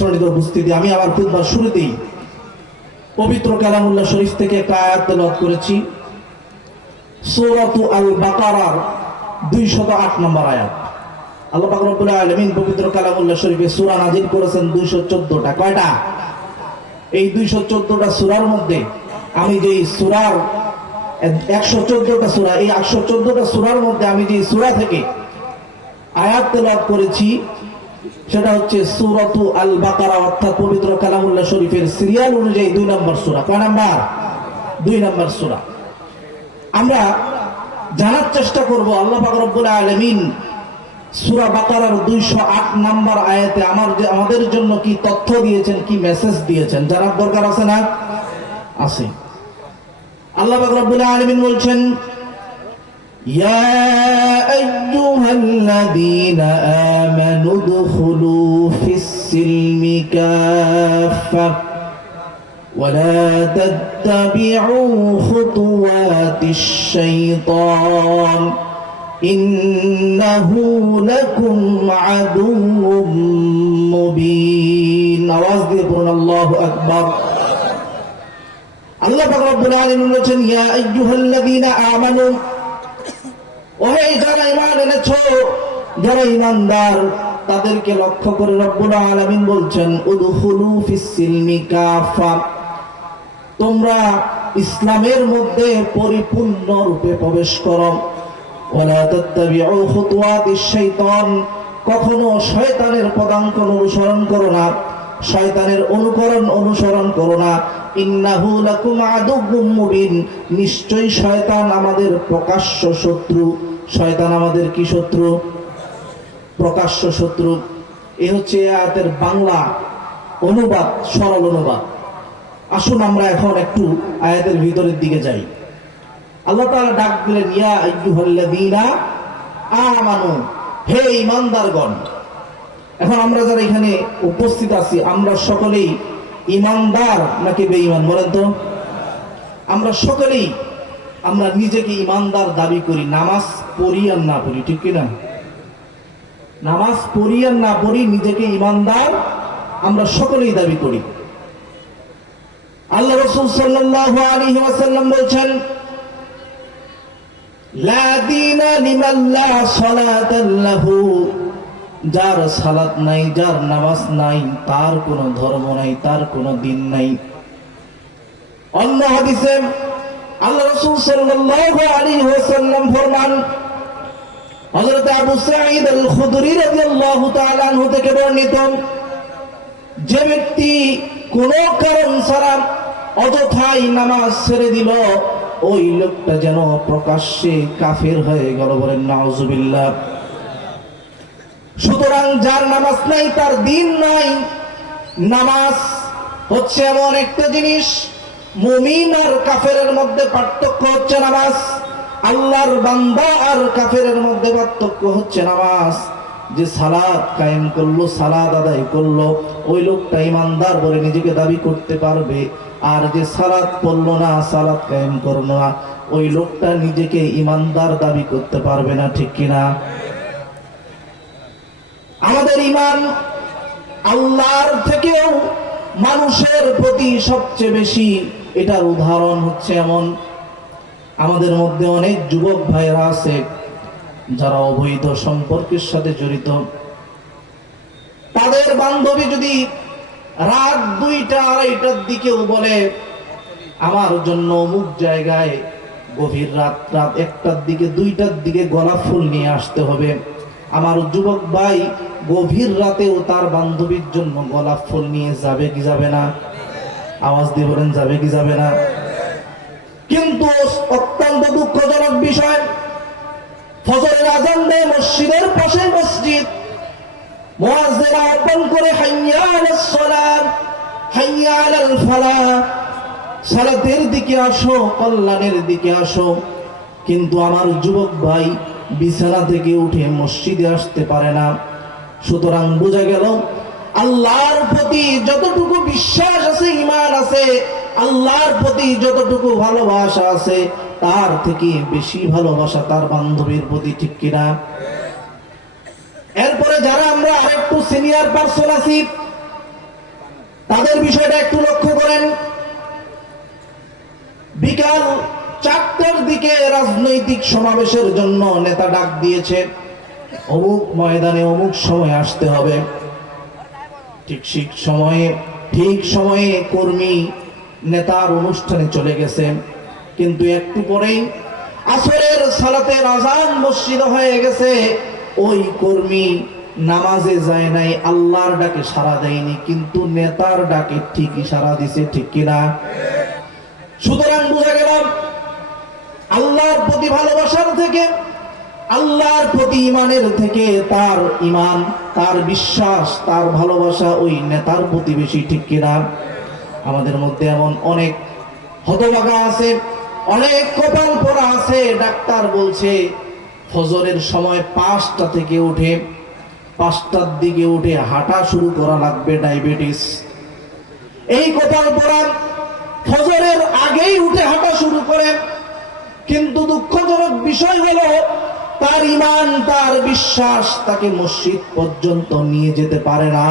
সম্মানিত উপস্থিতি, আমি আমার খুতবার শুরুতেই পবিত্র কালামুল্লাহ শরীফ থেকে একটা আয়াত তেলাওয়াত করেছি, সূরাতু আল বাকারার 208 নম্বর আয়াত। আল্লাহ পাক রব্বুল আলামিন পবিত্র কালামুল্লাহ শরীফে সূরা নাযিল করেছেন 214টা। কয়টা? এই 214টা সূরার মধ্যে আমি যে সূরার 114টা সূরা, এই 114টা সূরার মধ্যে আমি যে সূরা থেকে আয়াত তেলাওয়াত করেছি সেটা হচ্ছে সূরাতু আল বাকারা, অর্থাৎ পবিত্র কালামুল্লাহ শরীফের সিরিয়াল অনুযায়ী 2 নম্বর সূরা। কয় নাম্বার? 2 নম্বর সূরা। আমরা জানার চেষ্টা করব আল্লাহ পাক রব্বুল আলামিন সূরা বাকারার 208 নম্বর আয়াতে আমাদের জন্য কি তথ্য দিয়েছেন, কি মেসেজ দিয়েছেন, জানার দরকার আছে না? আছে। আল্লাহ পাক রব্বুল আলামিন বলছেন, ইয়া আইয়ুহাল্লাযীনা আমানু দুখুলু ফিস-সিলমি কাফা ওয়া লা তাত্তাবি'উ খুতুওয়াতিশ শাইতান ইন্নাহু লাকুম আদুউম মুবিন। আওয়াজ দিয়ে বলুন আল্লাহু আকবার। আল্লাহ পাক রব্বুল আলামিন বলেছেন, ইয়া আইয়ুহাল্লাযীনা আমানু, ওহে যারা ঈমান এনেছো, যারা ঈমানদার, তাদেরকে লক্ষ্য করে রব্বুল আলামিন বলছেন, উদখুলু ফিস-সিলমি কাফা, তোমরা ইসলামের মধ্যে পরিপূর্ণ রূপে প্রবেশ করো। ওয়ালা তাত্তাবিউ খুতুওয়াতিশ শাইতান, কখনো শয়তানের পদাঙ্ক অনুসরণ করো না, শয়তানের অনুসরণ করো না। ইন্নাহু লাকুম আদুউম মুবিন, নিশ্চয়ই শয়তান আমাদের প্রকাশ্য শত্রু। শয়তান আমাদের কি শত্রু? প্রকাশ্য শত্রু। এ হচ্ছে আয়াতের বাংলা অনুবাদ, সরল অনুবাদ। আসুন আমরা এখন একটু আয়াতের ভিতরের দিকে যাই। আল্লাহ তাআলা ডাক দিলেন, ইয়া আইয়ুহাল্লাযীনা আমানু, হে ঈমানদারগণ। এখন আমরা যারা এখানে উপস্থিত আছি, আমরা সকলেই ঈমানদার নাকি বেঈমান বলেন তো? আমরা সকলেই আমরা নিজেকে ঈমানদার দাবি করি, নামাজ পড়ি আর না পড়ি, ঠিক কি না? নামাজ পড়ি আর না পড়ি, নিজেকে ঈমানদার আমরা সকলেই দাবি করি। আল্লাহ রাসূল সাল্লাল্লাহু আলাইহি ওয়াসাল্লাম বলেছেন, লা দীনা লিমান লা সালাতা লাহু, যার সালাত নাই, যার নামাজ নাই, তার কোনো ধর্ম নাই, তার কোনো দিন নাই। অন্য হাদিসে আল্লাহ রাসূল সাল্লাল্লাহু আলাইহি ওয়াসাল্লাম ফরমান, হযরত আবু সাঈদ আল খুদরি রাদিয়াল্লাহু তাআলা আনহু থেকে বর্ণিত, যে ব্যক্তি কোন কারণ ছাড়া অযথাই নামাজ ছেড়ে দিল, ওই লোকটা যেন প্রকাশ্যে কাফের হয়ে গেল। বলেন নাউজুবিল্লাহ। সুতরাং যার নামাজ নাই, তার দিন নাই। নামাজ হচ্ছে এমন একটা জিনিস, মুমিন আর কাফেরের মধ্যে পার্থক্য হচ্ছে নামাজ। আল্লাহর বান্দা আর কাফেরের মধ্যে পার্থক্য হচ্ছে নামাজ। যে সালাত কায়েম করলো, সালাত আদায় করলো, ওই লোকটা ঈমানদার বলে নিজেকে দাবি করতে পারবে। আর যে সালাত পড়লো না, সালাত কায়েম করলো না, ওই লোকটা নিজেকে ঈমানদার দাবি করতে পারবে না, ঠিক কিনা? আমাদের ঈমান আল্লাহর থেকেও মানুষের প্রতি সবচেয়ে বেশি। এটার উদাহরণ হচ্ছে এমন, আমাদের মধ্যে অনেক যুবক ভাইরা আছে যারা অবৈধ সম্পর্কের সাথে জড়িত। তাদের বান্ধবী যদি রাত 2টা 2:30টার দিকেও বলে, আমার জন্য অমুক জায়গায় গভীর রাত 1টার দিকে 2টার দিকে গোলাপ ফুল নিয়ে আসতে হবে, আমার যুবক ভাই গভীর রাতেও তার বান্ধবীর জন্য গোলাপ ফুল নিয়ে যাবে কি যাবে না? আওয়াজ দিয়ে বলেন, যাবে কি যাবে না? কিন্তু অত্যন্ত দুঃখজনক বিষয়, ফজরের আযান দেয় মসজিদের পাশে মসজিদ, মুয়াজ্জিন আহ্বান করে, হাইয়া আলাস সালাত, হাইয়া আলাল ফালাহ, সালাতের দিকে আসো, কল্যাণের দিকে আসো। কিন্তু আমার যুবক ভাই বিছানা থেকে উঠে মসজিদে আসতে পারে না। সুতরাং বোঝা গেল, আল্লাহর প্রতি যতটুকু বিশ্বাস আছে, ঈমান আছে, আল্লাহর প্রতি যতটুকু ভালোবাসা আছে, তার থেকে বেশি ভালোবাসা তার বান্ধবীর প্রতি, ঠিক কিনা? এরপরে যারা আমরা আরেকটু সিনিয়র পার্সন আছি, তাদের বিষয়টা একটু লক্ষ্য করেন। বিকাল 4টার দিকে রাজনৈতিক সমাবেশের জন্য নেতা ডাক দিয়েছে, অমুক ময়দানে অমুক সময় আসতে হবে। ঠিক সময়ে কর্মী নেতার অনুষ্ঠানে চলে গেছে, কিন্তু একটু পরেই আসরের সালাতের আজান মসজিদ হয়ে গেছে। ওই কর্মী নামাজে যায় নাই, আল্লাহর ডাকে সাড়া দেয়নি, কিন্তু নেতার ডাকে ঠিকই সাড়া দিছে, ঠিক কিনা? সুতরাং বোঝা গেল আল্লাহর প্রতি ভালোবাসার থেকে, আল্লাহর প্রতি ইমানের থেকে তার ইমান, তার বিশ্বাস, তার ভালোবাসা ওই নেতার প্রতি বেশি, ঠিক কিনা? আমাদের মধ্যে এমন অনেক হতভাগা আছে, অনেক কপাল পোড়া আছে। ডাক্তার বলছে ফজরের সময় 5টা থেকে উঠে 5টার দিকে উঠে হাঁটা শুরু করা লাগবে, ডায়াবেটিস। এই কপাল পোড়া ফজরের আগেই উঠে হাঁটা শুরু করে, কিন্তু দুঃখজনক বিষয় হলো তার ইমান, তার বিশ্বাস তাকে মসজিদ পর্যন্ত নিয়ে যেতে পারে না।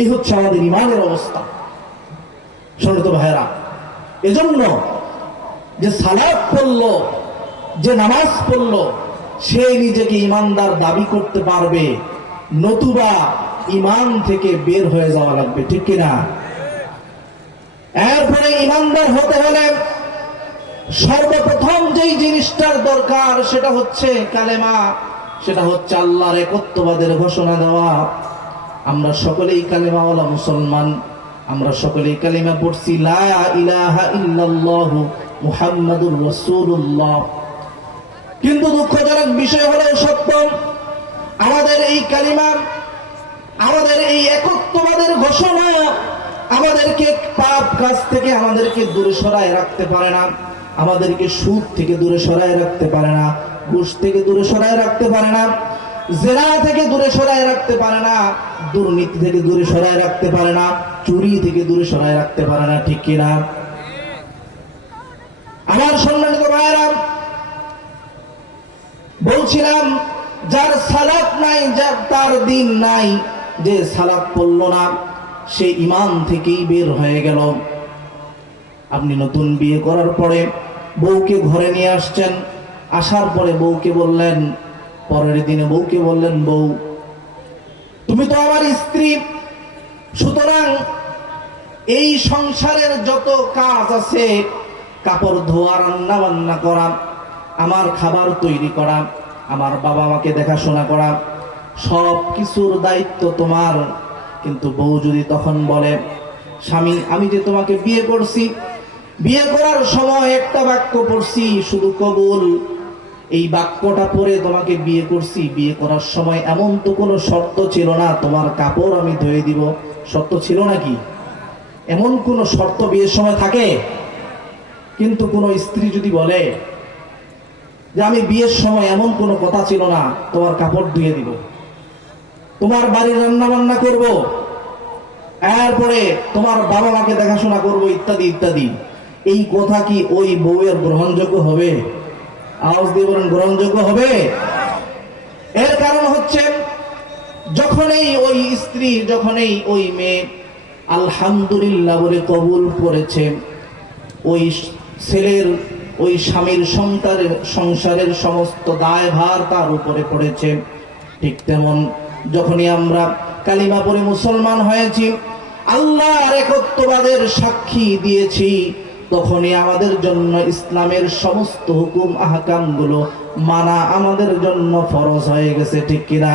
এই হচ্ছে আমাদের ইমানের অবস্থা। সম্মানিত ভাইরা, এজন্য যে সালাত পড়লো, যে নামাজ পড়লো, সে নিজেকে ইমানদার দাবি করতে পারবে, নতুবা ইমান থেকে বের হয়ে যাওয়া লাগবে, ঠিক কিনা? এরপরে ইমানদার হতে হলে সর্বপ্রথম যেই জিনিসটার দরকার সেটা হচ্ছে কালেমা, সেটা হচ্ছে আল্লাহর একত্ববাদের ঘোষণা দেওয়া। আমরা সকলেই কালেমাওয়ালা মুসলমান, আমরা সকলেই কালিমা পড়ছি, লা ইলাহা ইল্লাল্লাহু মুহাম্মাদুর রাসূলুল্লাহ। কিন্তু দুঃখজনক বিষয় হলো সত্য, আমাদের এই কালিমা, আমাদের এই একত্ববাদের ঘোষণা আমাদেরকে পাপ কাজ থেকে আমাদেরকে দূরে সরায় রাখতে পারে না, আমাদেরকে সুদ থেকে দূরে সরায় রাখতে পারে না, ঘুষ থেকে দূরে সরায় রাখতে পারে না, জেনা থেকে দূরে সরায় রাখতে পারে না, দুর্নীতি থেকে দূরে সরায় রাখতে পারে না, চুরি থেকে দূরে সরায় রাখতে পারে না, ঠিক কিনা? আমার সম্মানিত ভাইরা, বলছিলাম যার সালাত নাই, যার তার দিন নাই, যে সালাত পড়লো না সে ইমান থেকেই বের হয়ে গেল। আপনি নতুন বিয়ে করার পরে বউকে ঘরে নিয়ে আসছেন, আসার পরে বউকে বললেন, পরের দিনে বউকে বললেন, বউ তুমি তো আমার স্ত্রী, সুতরাং এই সংসারের যত কাজ আছে, কাপড় ধোয়া, রান্না বান্না করা, আমার খাবার তৈরি করা, আমার বাবা মাকে দেখাশোনা করা, সব কিছুর দায়িত্ব তোমার। কিন্তু বউ যদি তখন বলে, স্বামী আমি যে তোমাকে বিয়ে করছি, বিয়ে করার সময় একটা বাক্য পড়ছি, শুধু কবুল, এই বাক্যটা পড়ে তোমাকে বিয়ে করছি, বিয়ে করার সময় এমন তো কোনো শর্ত ছিল না তোমার কাপড় আমি ধুয়ে দিব, শর্ত ছিল নাকি? এমন কোন শর্ত বিয়ের সময় থাকে? কিন্তু কোন স্ত্রী যদি বলে যে আমি বিয়ের সময় এমন কোনো কথা ছিল না তোমার কাপড় ধুয়ে দিব, তোমার বাড়ির রান্না বান্না করব, এরপরে তোমার বাবা মাকে দেখাশোনা করব, ইত্যাদি ইত্যাদি, এই কথা কি ওই বউয়ের গ্রহণযোগ্য হবে? আওয়াজ দিয়ে বলেন, গ্রহণযোগ্য হবে? এর কারণ হচ্ছে যখনই ওই স্ত্রী, যখনই ওই মেয়ে আলহামদুলিল্লাহ বলে কবুল করেছে, ওই ছেলের, ওই স্বামীর সংসারের সমস্ত দায়ভার তার উপরে পড়েছে। ঠিক তেমন যখনই আমরা কালিমা পড়ে মুসলমান হয়েছি, আল্লাহর একত্ববাদের সাক্ষী দিয়েছি, তখনই আমাদের জন্য ইসলামের সমস্ত হুকুম আহকাম গুলো মানা আমাদের জন্য ফরজ হয়ে গেছে, ঠিক কিনা?